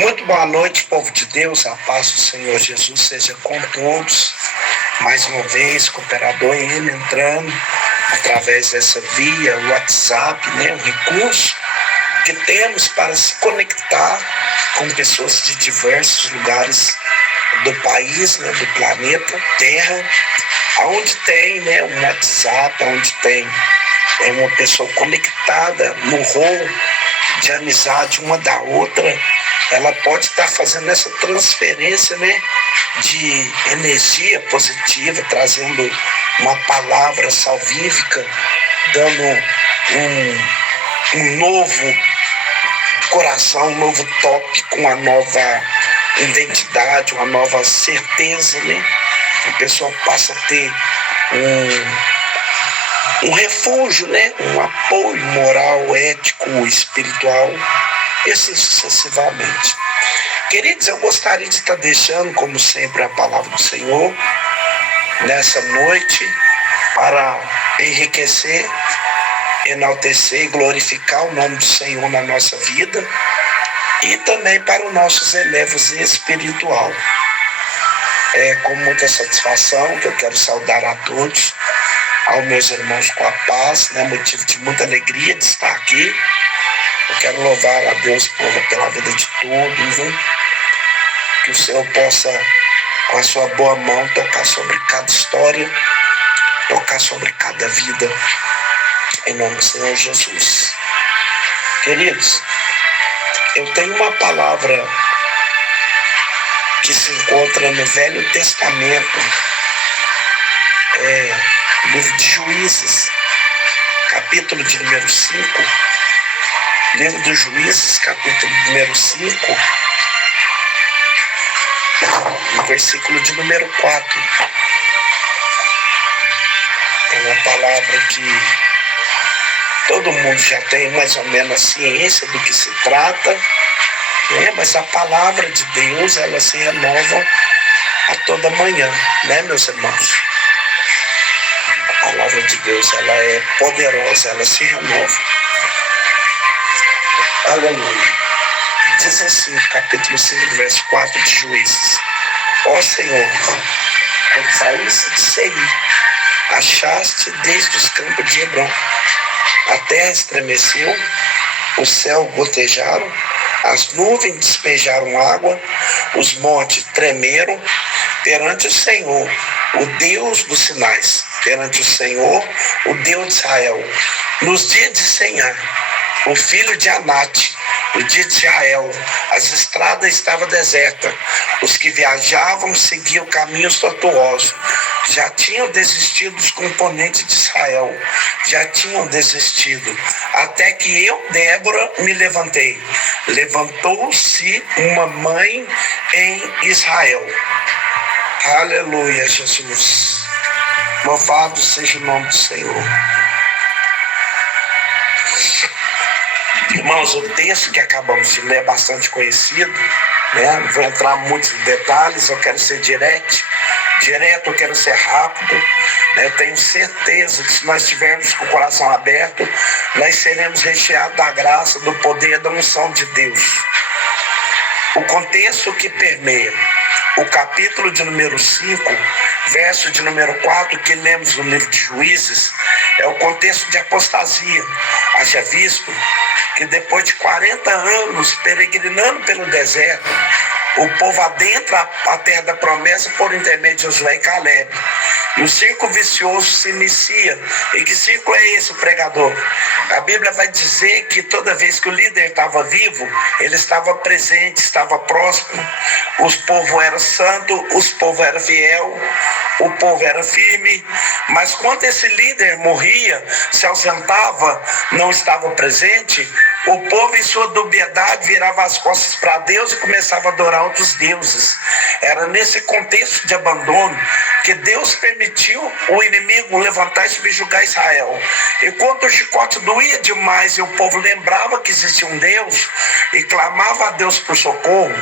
Muito boa noite, povo de Deus, a paz do Senhor Jesus seja com todos. Mais uma vez, cooperador N entrando através dessa via, o WhatsApp, um recurso que temos para se conectar com pessoas de diversos lugares do país, do planeta Terra, onde tem um WhatsApp, onde tem uma pessoa conectada no rol de amizade uma da outra, ela pode estar fazendo essa transferência de energia positiva, trazendo uma palavra salvífica, dando um novo coração, um novo toque, com uma nova identidade, uma nova certeza, A pessoa passa a ter um refúgio, um apoio moral, ético, espiritual, e assim sucessivamente. Queridos, eu gostaria de estar deixando, como sempre, a palavra do Senhor nessa noite para enriquecer, enaltecer e glorificar o nome do Senhor na nossa vida e também para os nossos elevos espiritual. É com muita satisfação que eu quero saudar a todos, aos meus irmãos com a paz, motivo de muita alegria de estar aqui. Eu quero louvar a Deus pela vida de todos, que o Senhor possa, com a sua boa mão, tocar sobre cada história, tocar sobre cada vida, em nome do Senhor Jesus. Queridos, eu tenho uma palavra que se encontra no Velho Testamento, livro de Juízes, capítulo de número 5, livro dos Juízes, capítulo número 5, no versículo de número 4. É uma palavra que todo mundo já tem mais ou menos a ciência do que se trata, mas a palavra de Deus, ela se renova a toda manhã, meus irmãos? A palavra de Deus, ela é poderosa, ela se renova. Aleluia. Diz assim, capítulo 5, verso 4 de Juízes: Ó Senhor, quando saíste de Seir, achaste desde os campos de Hebron. A terra estremeceu, o céu gotejaram, as nuvens despejaram água, os montes tremeram perante o Senhor, o Deus dos sinais, perante o Senhor, o Deus de Israel. Nos dias de Senhar, o filho de Anate, no dia de Israel, as estradas estavam desertas, os que viajavam seguiam caminhos tortuosos. Já tinham desistido os componentes de Israel, já tinham desistido, até que eu, Débora, me levantei. Levantou-se uma mãe em Israel. Aleluia, Jesus. Louvado seja o nome do Senhor. Irmãos, o texto que acabamos de ler é bastante conhecido, Não vou entrar em muitos detalhes, eu quero ser direto, eu quero ser rápido. Eu tenho certeza que se nós estivermos com o coração aberto, nós seremos recheados da graça, do poder, da unção de Deus. O contexto que permeia o capítulo de número 5, verso de número 4, que lemos no livro de Juízes, é o contexto de apostasia. Haja visto que depois de 40 anos peregrinando pelo deserto, o povo adentra a terra da promessa por intermédio de Josué e Caleb. E o círculo vicioso se inicia. E que círculo é esse, pregador? A Bíblia vai dizer que toda vez que o líder estava vivo, ele estava presente, estava próximo. Os povos eram santos, os povos eram fiel, o povo era firme. Mas quando esse líder morria, se ausentava, não estava presente, o povo, em sua dubiedade, virava as costas para Deus e começava a adorar outros deuses. Era nesse contexto de abandono que Deus permitiu o inimigo levantar e subjugar Israel. E quando o chicote doía demais e o povo lembrava que existia um Deus e clamava a Deus por socorro,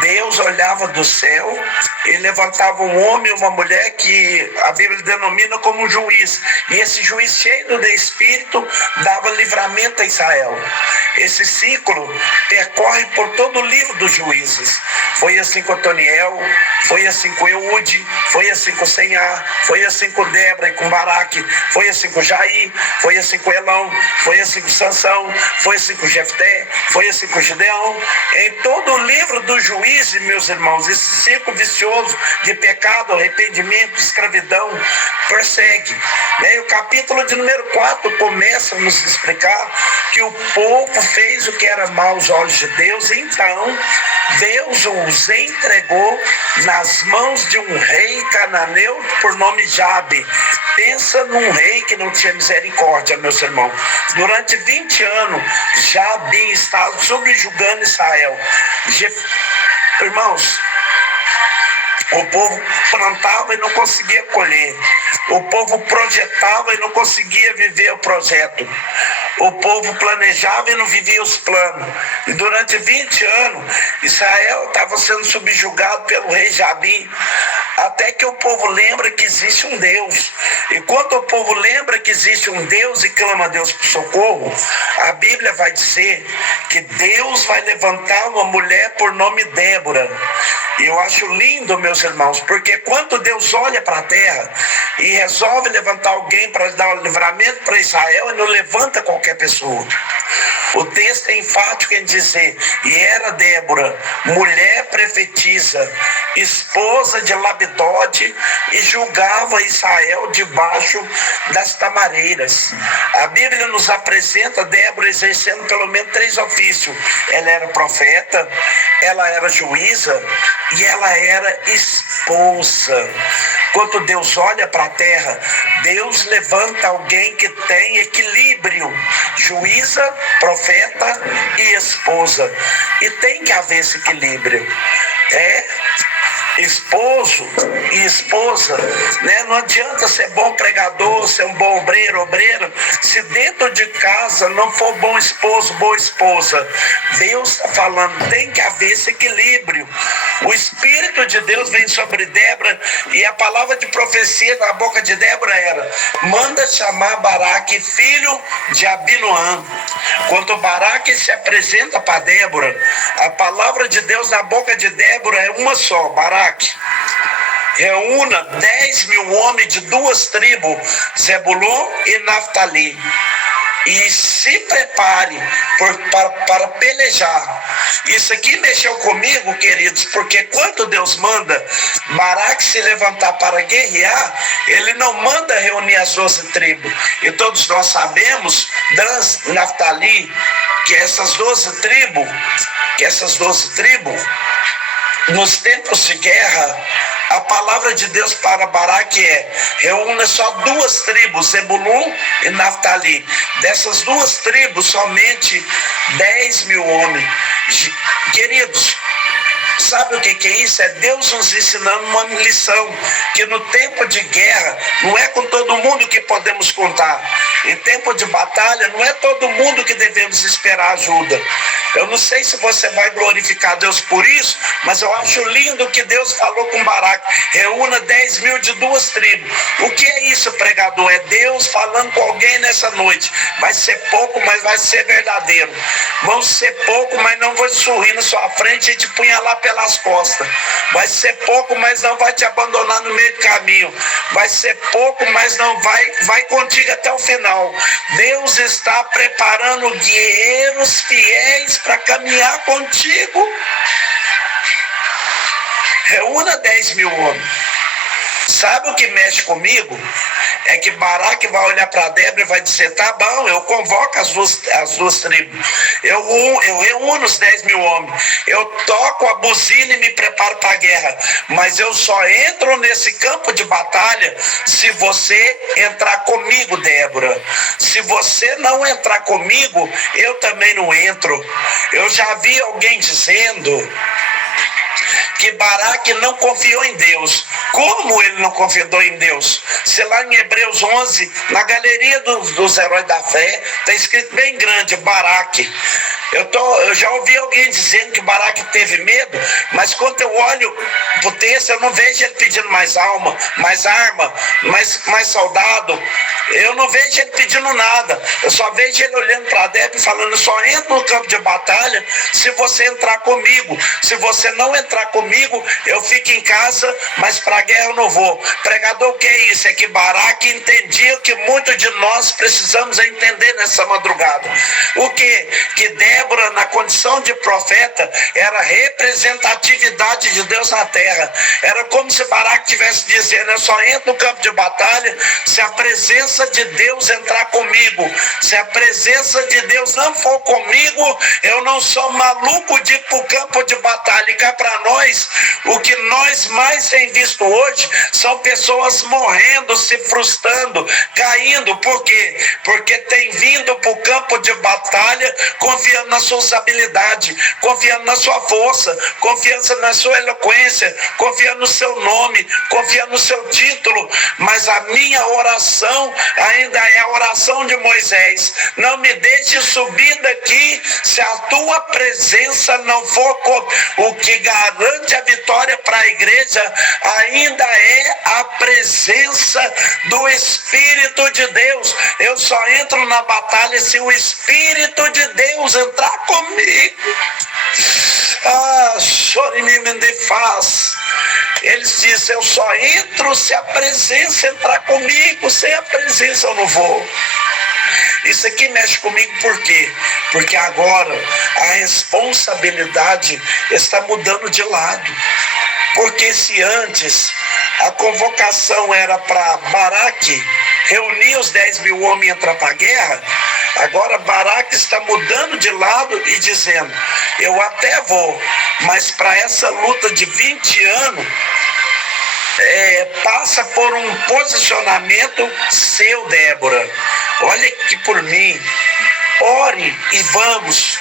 Deus olhava do céu e levantava um homem e uma mulher que a Bíblia denomina como juiz. E esse juiz, cheio do Espírito, dava livramento a Israel. Esse ciclo percorre por todo o livro dos Juízes. Foi assim com Otoniel, foi assim com Eude, foi assim com Senhar, foi assim com Débora e com Baraque, foi assim com Jair, foi assim com Elão, foi assim com Sansão, foi assim com Jefté, foi assim com Gideão. Em todo o livro dos Juízes, meus irmãos, esse ciclo vicioso de pecado, arrependimento, escravidão, persegue. E o capítulo de número 4 começa a nos explicar que o povo fez o que era mal aos olhos de Deus, então Deus os entregou nas mãos de um rei cananeu por nome Jabe. Pensa num rei que não tinha misericórdia, meus irmãos. Durante 20 anos, Jabe estava subjugando Israel. Irmãos, o povo plantava e não conseguia colher. O povo projetava e não conseguia viver o projeto. O povo planejava e não vivia os planos. E durante 20 anos, Israel estava sendo subjugado pelo rei Jabim, até que o povo lembra que existe um Deus. E quando o povo lembra que existe um Deus e clama a Deus por socorro, a Bíblia vai dizer que Deus vai levantar uma mulher por nome Débora. E eu acho lindo, meus irmãos, porque quando Deus olha para a terra e resolve levantar alguém para dar um livramento para Israel, ele não levanta qualquer pessoa. O texto é enfático em dizer: e era Débora, mulher profetisa, esposa de Labidode, e julgava Israel debaixo das tamareiras. A Bíblia nos apresenta Débora exercendo pelo menos 3 ofícios. Ela era profeta, ela era juíza e ela era esposa. Quando Deus olha para a terra, Deus levanta alguém que tem equilíbrio: juíza, profeta e esposa. E tem que haver esse equilíbrio. Esposo e esposa, né? Não adianta ser bom pregador, ser um bom obreiro, se dentro de casa não for bom esposo, boa esposa. Deus está falando, tem que haver esse equilíbrio. O Espírito de Deus vem sobre Débora e a palavra de profecia na boca de Débora era: manda chamar Baraque, filho de Abinoam. Quando Baraque se apresenta para Débora, a palavra de Deus na boca de Débora é uma só: Baraque, reúna 10.000 homens de 2 tribos, Zebulon e Naftali, e se prepare para pelejar. Isso aqui mexeu comigo, queridos, porque quando Deus manda Baraque se levantar para guerrear, ele não manda reunir as 12 tribos. E todos nós sabemos, Dan, Naftali, que essas 12 tribos, nos tempos de guerra, a palavra de Deus para Baraque é: reúna só 2 tribos, Zebulun e Naftali. Dessas 2 tribos, somente 10.000 homens. Queridos, sabe o que é isso? É Deus nos ensinando uma lição, que no tempo de guerra, não é com todo mundo que podemos contar. Em tempo de batalha, não é todo mundo que devemos esperar ajuda. Eu não sei se você vai glorificar Deus por isso, mas eu acho lindo que Deus falou com Baraque: reúna 10.000 de 2 tribos. O que é isso, pregador? É Deus falando com alguém nessa noite. Vai ser pouco, mas vai ser verdadeiro. Vão ser pouco, mas não vou sorrir na sua frente e te punhalar pelas costas. Vai ser pouco, mas não vai te abandonar no meio do caminho. Vai ser pouco, mas não vai contigo até o final. Deus está preparando guerreiros fiéis para caminhar contigo. Reúna 10.000 homens. Sabe o que mexe comigo? É que Baraque vai olhar para Débora e vai dizer: tá bom, eu convoco as duas tribos, eu reúno os 10.000 homens, eu toco a buzina e me preparo para a guerra, mas eu só entro nesse campo de batalha se você entrar comigo, Débora. Se você não entrar comigo, eu também não entro. Eu já vi alguém dizendo que Baraque não confiou em Deus. Como ele não confiou em Deus? Se lá em Hebreus 11, na galeria dos heróis da fé, está escrito bem grande: Baraque. Eu já ouvi alguém dizendo que Baraque teve medo, mas quando eu olho pro texto, eu não vejo ele pedindo mais alma, mais arma, mais soldado. Eu não vejo ele pedindo nada. Eu só vejo ele olhando para Débora e falando: eu só entro no campo de batalha se você entrar comigo. Se você não entrar comigo, eu fico em casa, mas para a guerra eu não vou. Pregador, o que é isso? É que Baraque entendia o que muitos de nós precisamos entender nessa madrugada. O que? Que Débora, na condição de profeta, era representatividade de Deus na terra. Era como se Baraque estivesse dizendo: eu só entro no campo de batalha se a presença de Deus entrar comigo. Se a presença de Deus não for comigo, eu não sou maluco de ir para o campo de batalha. E cá para nós, o que nós mais temos visto hoje são pessoas morrendo, se frustrando, caindo. Por quê? Porque tem vindo para o campo de batalha confiando nas suas habilidades, confiando na sua força, confiando na sua eloquência, confiando no seu nome, confiando no seu título. Mas a minha oração ainda é a oração de Moisés: não me deixe subir daqui se a tua presença não for o que garante a vitória para a igreja. Ainda é a presença do Espírito de Deus. Eu só entro na batalha se o Espírito de Deus entrar comigo. Faz. Eles dizem: eu só entro se a presença entrar comigo. Sem a presença eu não vou. Isso aqui mexe comigo por quê? Porque agora a responsabilidade está mudando de lado. Porque se antes a convocação era para Baraque reunir os 10 mil homens e entrar para a guerra, agora Baraque está mudando de lado e dizendo: eu até vou, mas para essa luta de 20 anos, passa por um posicionamento seu, Débora. Olha aqui por mim, ore e vamos.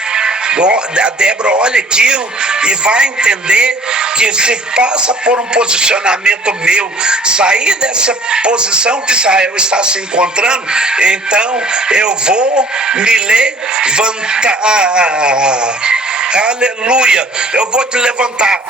A Débora olha aquilo e vai entender que se passa por um posicionamento meu, sair dessa posição que Israel está se encontrando, então eu vou me levantar. Aleluia, eu vou te levantar,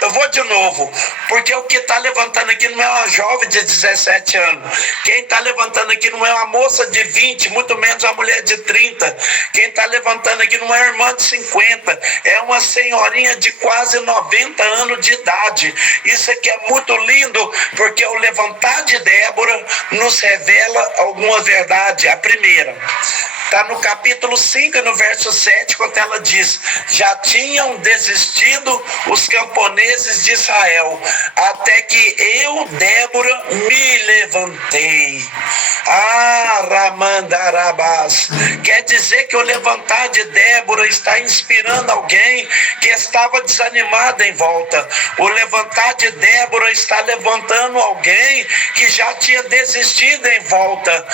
eu vou de novo, porque o que está levantando aqui não é uma jovem de 17 anos, quem está levantando aqui não é uma moça de 20, muito menos uma mulher de 30, quem está levantando aqui não é uma irmã de 50, é uma senhorinha de quase 90 anos de idade. Isso aqui é muito lindo, porque o levantar de Débora nos revela alguma verdade. A primeira está no capítulo 5, no verso 7, quando ela diz: já tinham desistido os camponeses de Israel, até que eu, Débora, me levantei. Ramandarabás. Quer dizer que o levantar de Débora está inspirando alguém que estava desanimado em volta. O levantar de Débora está levantando alguém que já tinha desistido em volta.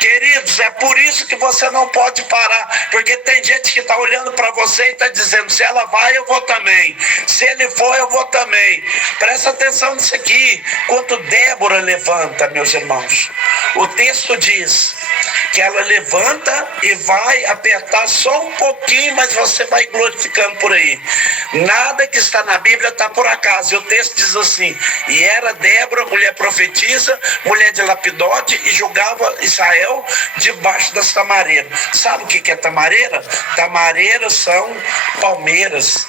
Queridos, é por isso que você não pode parar, porque tem gente que está olhando para você e está dizendo: se ela vai, eu vou também, se ele for, eu vou também. Presta atenção nisso aqui. Quando Débora levanta, meus irmãos, o texto diz que ela levanta e vai apertar só um pouquinho, mas você vai glorificando por aí. Nada que está na Bíblia está por acaso. E o texto diz assim: e era Débora, mulher profetisa, mulher de Lapidote, e julgava Israel debaixo das tamareiras. Sabe o que é tamareira? Tamareiras são palmeiras.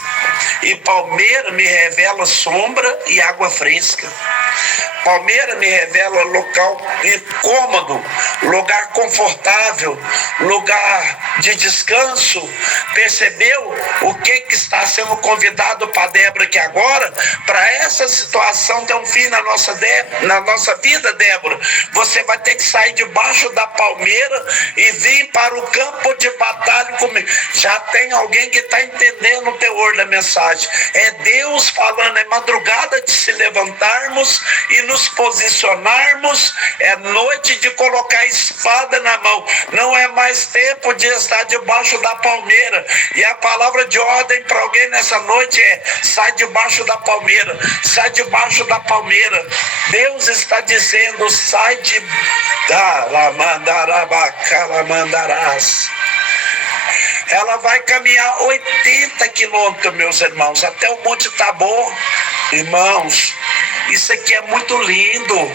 E palmeira me revela sombra e água fresca. Palmeira me revela local cômodo, lugar confortável, lugar de descanso. Percebeu o que está sendo convidado para Débora aqui agora? Para essa situação ter um fim na nossa vida, Débora, você vai ter que sair debaixo da palmeira e vir para o campo de batalha comigo. Já tem alguém que está entendendo o teor da mensagem. É Deus falando, é madrugada de se levantarmos e nos posicionarmos, é noite de colocar a espada na mão, não é mais tempo de estar debaixo da palmeira. E a palavra de ordem para alguém nessa noite é: sai debaixo da palmeira, sai debaixo da palmeira. Deus está dizendo: sai de ela vai caminhar 80 quilômetros, meus irmãos, até o Monte Tabor. Irmãos, isso aqui é muito lindo,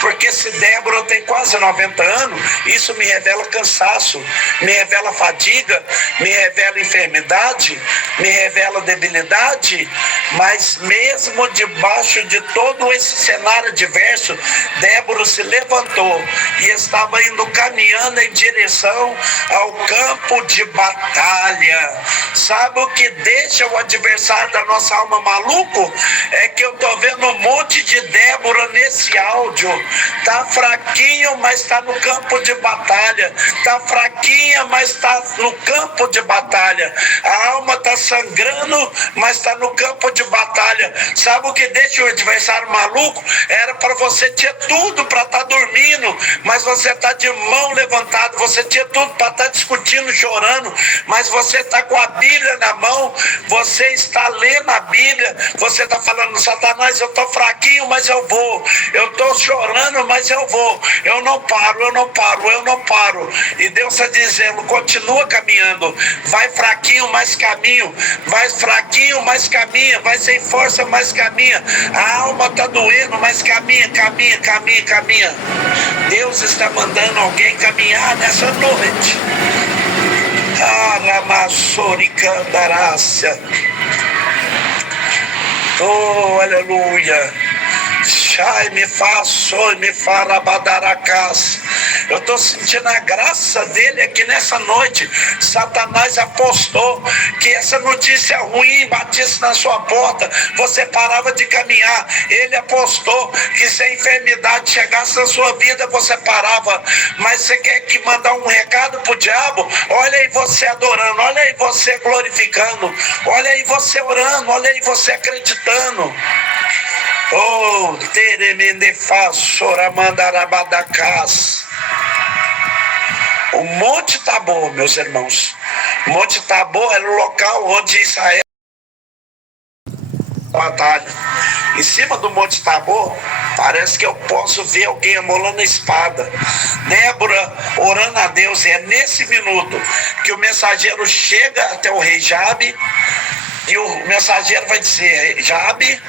porque se Débora tem quase 90 anos, isso me revela cansaço, me revela fadiga, me revela enfermidade, me revela debilidade, mas mesmo debaixo de todo esse cenário adverso, Débora se levantou e estava indo caminhando em direção ao campo de batalha. Sabe o que deixa o adversário da nossa alma maluco? É que eu estou vendo um monte de Débora nesse áudio. Está fraquinho, mas está no campo de batalha. Está fraquinha, mas está no campo de batalha. A alma está sangrando, mas está no campo de batalha. Sabe o que deixa o adversário maluco? Era para você ter tudo para estar dormindo, mas você está de mão levantada. Você tinha tudo para estar discutindo, chorando, mas você está com a Bíblia na mão. Você está lendo a Bíblia. Você está falando: Satanás, eu estou fraquinho, mas eu vou. Eu estou chorando, mas eu vou. Eu não paro, eu não paro, eu não paro. E Deus está dizendo: continua caminhando. Vai fraquinho, mas caminho. Vai fraquinho, mas caminha. Vai sem força, mas caminha. A alma está doendo, mas caminha, caminha, caminha, caminha. Deus está mandando alguém caminhar nessa noite. Aramassoricandarácia. Oh, aleluia. Shai me faço, me farabadaracás. Eu estou sentindo a graça dele aqui nessa noite. Satanás apostou que essa notícia ruim batisse na sua porta, você parava de caminhar. Ele apostou que se a enfermidade chegasse na sua vida, você parava. Mas você quer que mandar um recado pro diabo? Olha aí você adorando, olha aí você glorificando, olha aí você orando, olha aí você acreditando. Oh, teremendefaçoramandarabadacás. O Monte Tabor, meus irmãos. O Monte Tabor era o local onde Israel batalha. Em cima do Monte Tabor, parece que eu posso ver alguém amolando a espada. Débora orando a Deus. E é nesse minuto que o mensageiro chega até o rei Jabe. E o mensageiro vai dizer: Jabe,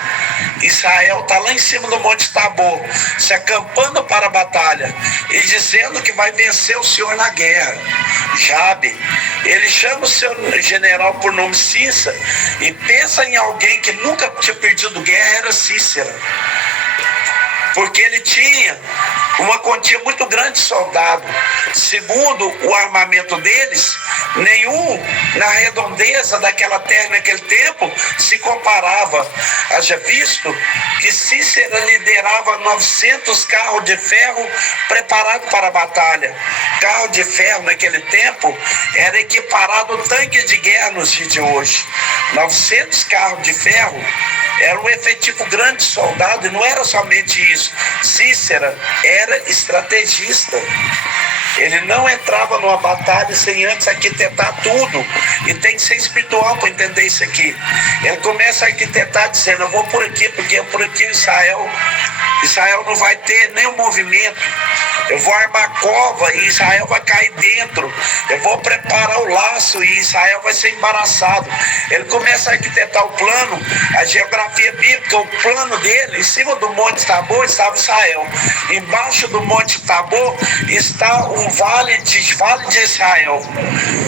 Israel está lá em cima do Monte Tabor, se acampando para a batalha e dizendo que vai vencer o Senhor na guerra. Jabe, ele chama o seu general por nome Cícera e pensa em alguém que nunca tinha perdido guerra. Era Cícera, porque ele tinha uma quantia muito grande de soldado. Segundo o armamento deles, nenhum na redondeza daquela terra naquele tempo se comparava. Haja visto que Cícera liderava 900 carros de ferro preparados para a batalha. Carro de ferro naquele tempo era equiparado ao tanque de guerra nos dias de hoje. 900 carros de ferro era um efetivo grande de soldado. E não era somente isso. Cícera era estrategista. Ele não entrava numa batalha sem antes arquitetar tudo. E tem que ser espiritual para entender isso aqui. Ele começa a arquitetar dizendo: eu vou por aqui, porque por aqui Israel não vai ter nenhum movimento. Eu vou armar cova e Israel vai cair dentro. Eu vou preparar o laço e Israel vai ser embaraçado. Ele começa a arquitetar o plano, a geografia bíblica, o plano dele. Em cima do Monte Tabor estava Israel. Embaixo do Monte Tabor está um vale de Israel.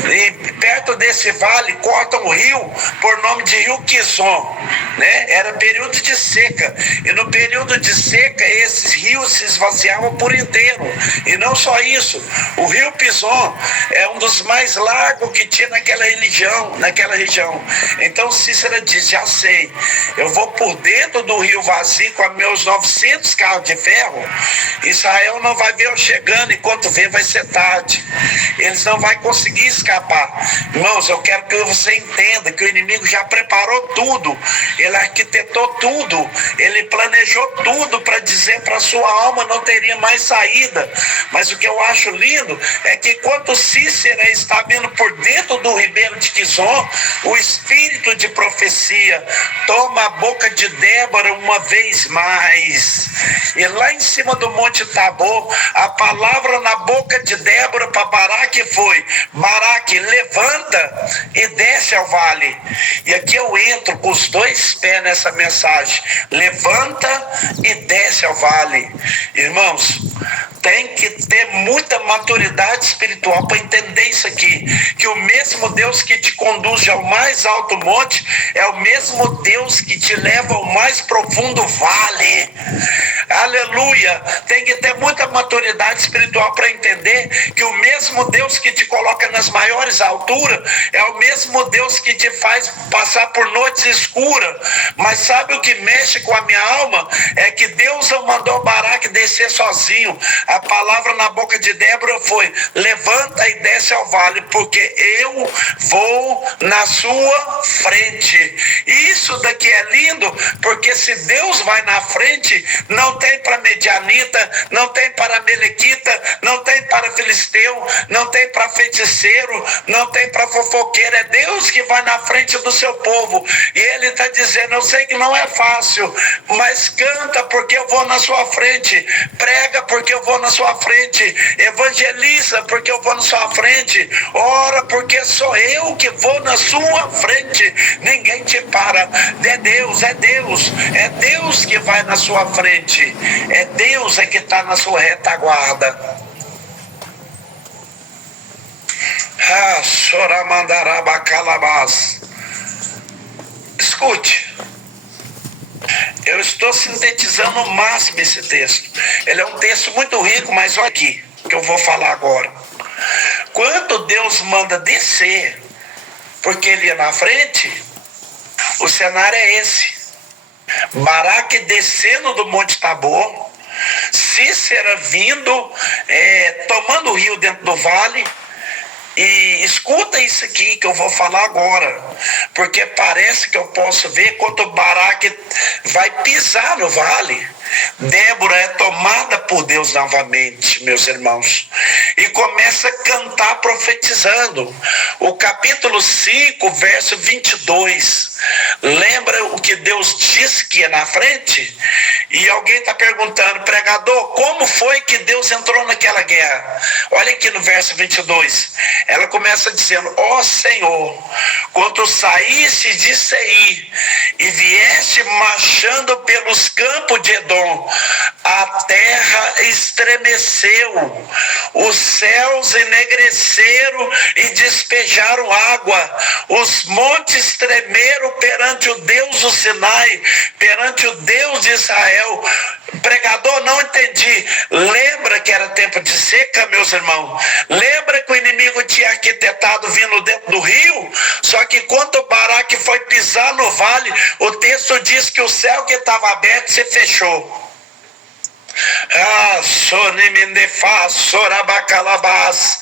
E perto desse vale corta um rio por nome de Rio Quizon, né? Era período de seca. E no período de seca, esses rios se esvaziavam por inteiro. E não só isso, o rio Pison é um dos mais largos que tinha naquela região. Então Cícera diz: já sei, eu vou por dentro do rio vazio com meus 900 carros de ferro. Israel não vai ver eu chegando, enquanto ver vai ser tarde. Eles não vão conseguir escapar. Irmãos, eu quero que você entenda que o inimigo já preparou tudo, ele arquitetou tudo, ele planejou tudo tudo para dizer para a sua alma não teria mais saída. Mas o que eu acho lindo é que quando Cícera está vindo por dentro do ribeiro de Quizon, o espírito de profecia toma a boca de Débora uma vez mais. E lá em cima do Monte Tabor, a palavra na boca de Débora para Baraque foi: Baraque, levanta e desce ao vale. E aqui eu entro com os dois pés nessa mensagem: levanta e desce ao vale. Irmãos, tem que ter muita maturidade espiritual para entender isso aqui, que o mesmo Deus que te conduz ao mais alto monte é o mesmo Deus que te leva ao mais profundo vale. Aleluia! Tem que ter muita maturidade espiritual para entender que o mesmo Deus que te coloca nas maiores alturas é o mesmo Deus que te faz passar por noites escuras. Mas sabe o que mexe com a minha alma? É que Deus não mandou Baraque descer sozinho. A palavra na boca de Débora foi: levanta e desce ao vale, porque eu vou na sua frente. E isso daqui é lindo, porque se Deus vai na frente, não tem para medianita, não tem para melequita, não tem para filisteu, não tem para feiticeiro, não tem para fofoqueiro. É Deus que vai na frente do seu povo. E Ele está dizendo: eu sei que não é fácil, mas canta porque eu vou na sua frente, prega porque eu vou na sua frente, evangeliza porque eu vou na sua frente, ora porque sou eu que vou na sua frente. Ninguém te para. É Deus, é Deus, é Deus que vai na sua frente, é Deus que está na sua retaguarda. Escute, eu estou sintetizando ao máximo esse texto. Ele é um texto muito rico, mas olha aqui que eu vou falar agora. Quando Deus manda descer, porque Ele ia na frente, o cenário é esse: Baraque descendo do Monte Tabor, Cícera vindo, tomando o rio dentro do vale. E escuta isso aqui que eu vou falar agora, porque parece que eu posso ver quando Baraque vai pisar no vale. Débora é tomada por Deus novamente, meus irmãos, e começa a cantar profetizando. O capítulo 5, verso 22. Lembra o que Deus disse que ia na frente? E alguém está perguntando: pregador, como foi que Deus entrou naquela guerra? Olha aqui no verso 22. Ela começa dizendo: ó Senhor, quando saísse de Seir e vieste marchando pelos campos de Edom, a terra estremeceu, os céus enegreceram e despejaram água, os montes tremeram perante o Deus do Sinai, perante o Deus de Israel. Pregador, não entendi. Lembra que era tempo de seca, meus irmãos? Lembra que o inimigo tinha arquitetado vindo dentro do rio? Só que quando Baraque foi pisar no vale, o texto diz que o céu que estava aberto se fechou. Sonimindefa sorabacalabás,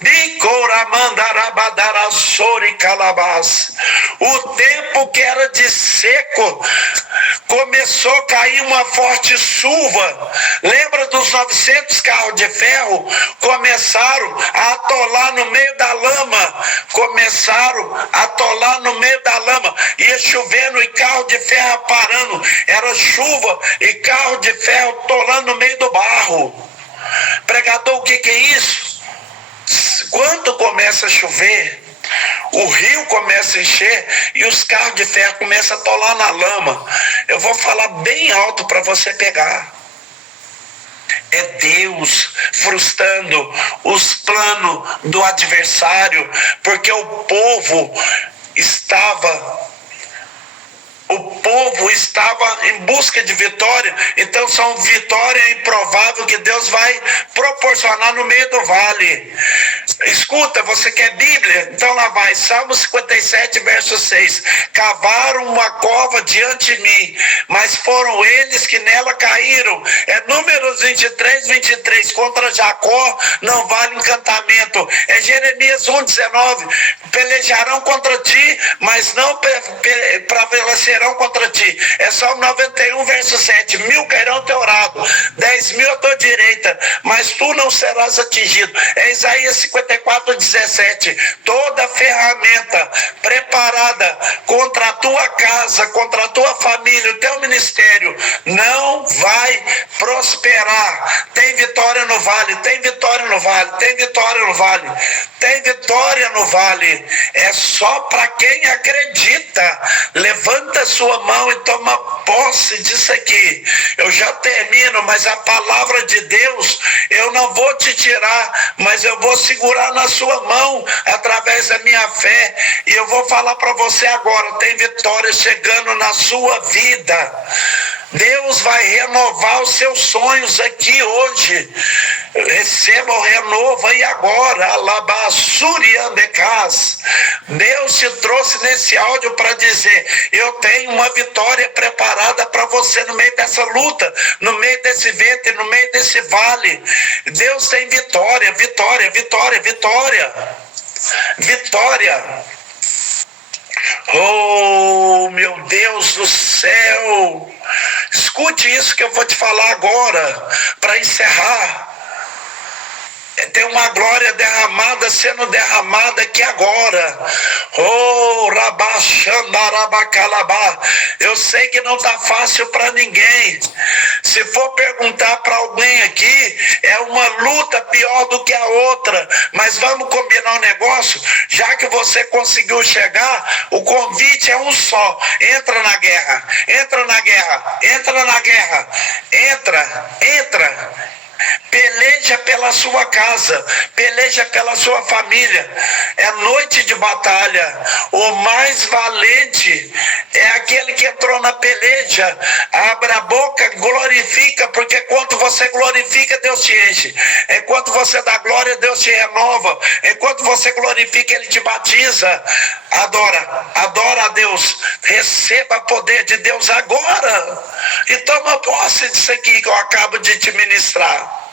Bicoramandarabadará soricalabás. O tempo que era de seco começou a cair uma forte chuva. Lembra dos 900 carros de ferro? Começaram a atolar no meio da lama. Ia chovendo e carro de ferro parando. Era chuva e carro de ferro atolando no meio do barro. Pregador, o que é isso? Quando começa a chover, o rio começa a encher e os carros de ferro começam a atolar na lama. Eu vou falar bem alto para você pegar. É Deus frustrando os planos do adversário, porque o povo estava em busca de vitória. Então são vitórias improváveis que Deus vai proporcionar no meio do vale. Escuta, você quer Bíblia? Então lá vai, Salmo 57, verso 6. Cavaram uma cova diante de mim, mas foram eles que nela caíram. É Números 23, 23. Contra Jacó não vale encantamento. É Jeremias 1, 19. Pelejarão contra ti, mas não prevalecerão contra ti. É Salmo 91, verso 7. 1000 cairão ao teu lado, 10.000 à tua direita, mas tu não serás atingido. É Isaías 54, 17. Toda ferramenta preparada contra a tua casa, contra a tua família, o teu ministério, não vai prosperar. Tem vitória no vale, tem vitória no vale, tem vitória no vale, tem vitória no vale. É só para quem acredita. Levanta a sua mão e toma posse disso aqui. Eu já termino, mas a palavra de Deus eu não vou te tirar, mas eu vou segurar na sua mão através da minha fé, e eu vou falar para você agora: tem vitória chegando na sua vida. Deus vai renovar os seus sonhos aqui hoje. Receba o renovo aí agora. Alabassuriandecas. Deus te trouxe nesse áudio para dizer: eu tenho uma vitória preparada para você no meio dessa luta, no meio desse vento, no meio desse vale. Deus tem vitória, vitória, vitória, vitória. Vitória. Oh, meu Deus do céu! Escute isso que eu vou te falar agora, para encerrar. Tem uma glória derramada, sendo derramada aqui agora. Oh, Rabaxandarabacalabá. Eu sei que não está fácil para ninguém. Se for perguntar para alguém aqui, é uma luta pior do que a outra. Mas vamos combinar um negócio? Já que você conseguiu chegar, o convite é um só: entra na guerra, entra na guerra, entra na guerra, entra. Peleja pela sua casa, peleja pela sua família. É noite de batalha. O mais valente é aquele que entrou na peleja. Abre a boca, glorifica, porque quando você glorifica, Deus te enche. Enquanto você dá glória, Deus te renova. Enquanto você glorifica, Ele te batiza. Adora a Deus. Receba poder de Deus agora. E toma posse disso aqui que eu acabo de te ministrar.